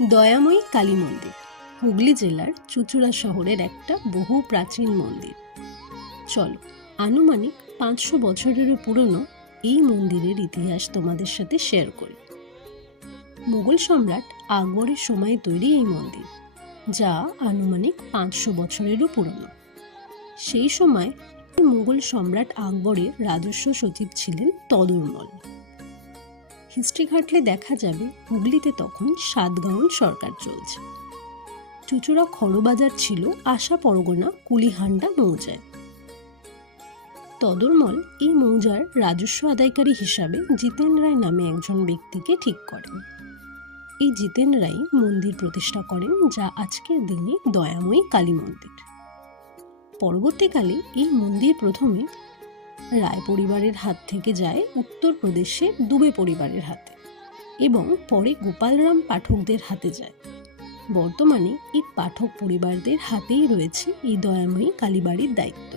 দয়াময়ী কালী মন্দির হুগলি জেলার চুঁচুড়া শহরের একটা বহু প্রাচীন মন্দির। চলো আনুমানিক 500 বছরেরও পুরনো এই মন্দিরের ইতিহাস তোমাদের সাথে শেয়ার করি। মুঘল সম্রাট আকবরের সময়ে তৈরি এই মন্দির, যা আনুমানিক 500 বছরেরও পুরনো। সেই সময় মুঘল সম্রাট আকবরের রাজস্ব সচিব ছিলেন তদুরমল। হিস্ট্রি ঘাটলে দেখা যাবে হুগলিতে তখন সাতগাঁওন সরকার চলছে। চুঁচুড়া খড়বাজার ছিল আশা পরগনা কুলিহান্ডা মৌজায়। তদুরমল এই মৌজার রাজস্ব আদায়কারী হিসাবে জিতেন রায় নামে একজন ব্যক্তিকে ঠিক করেন। এই জিতেন রায় মন্দির প্রতিষ্ঠা করেন, যা আজকের দিনে দয়াময়ী কালী মন্দির। পরবর্তীকালে এই মন্দির প্রথমে রায় পরিবারের হাত থেকে যায় উত্তরপ্রদেশে দুবে পরিবারের হাতে এবং পরে গোপালরাম পাঠকদের হাতে যায়। বর্তমানে এই পাঠক পরিবারদের হাতেই রয়েছে এই দয়াময়ী কালীবাড়ির দায়িত্ব।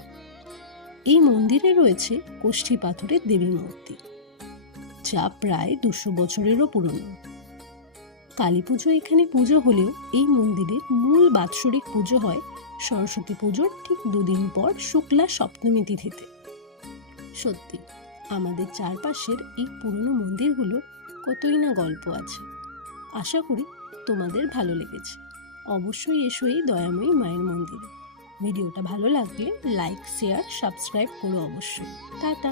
এই মন্দিরে রয়েছে কোষ্ঠী পাথরের দেবী মূর্তি, যা প্রায় 200 বছরেরও পুরনো। কালী পুজো এখানে পুজো হলেও এই মন্দিরের মূল বাৎসরিক পুজো হয় সরস্বতী পুজোর ঠিক 2 দিন পর শুক্লা সপ্তমী তিথিতে। সত্যি আমাদের চারপাশের এই পুরনো মন্দিরগুলোর কতই না গল্প আছে। আশা করি তোমাদের ভালো লেগেছে। অবশ্যই এসো এই দয়াময়ী মায়ের মন্দিরে। ভিডিওটা ভালো লাগলে লাইক, শেয়ার, সাবস্ক্রাইব করো অবশ্যই। টাটা।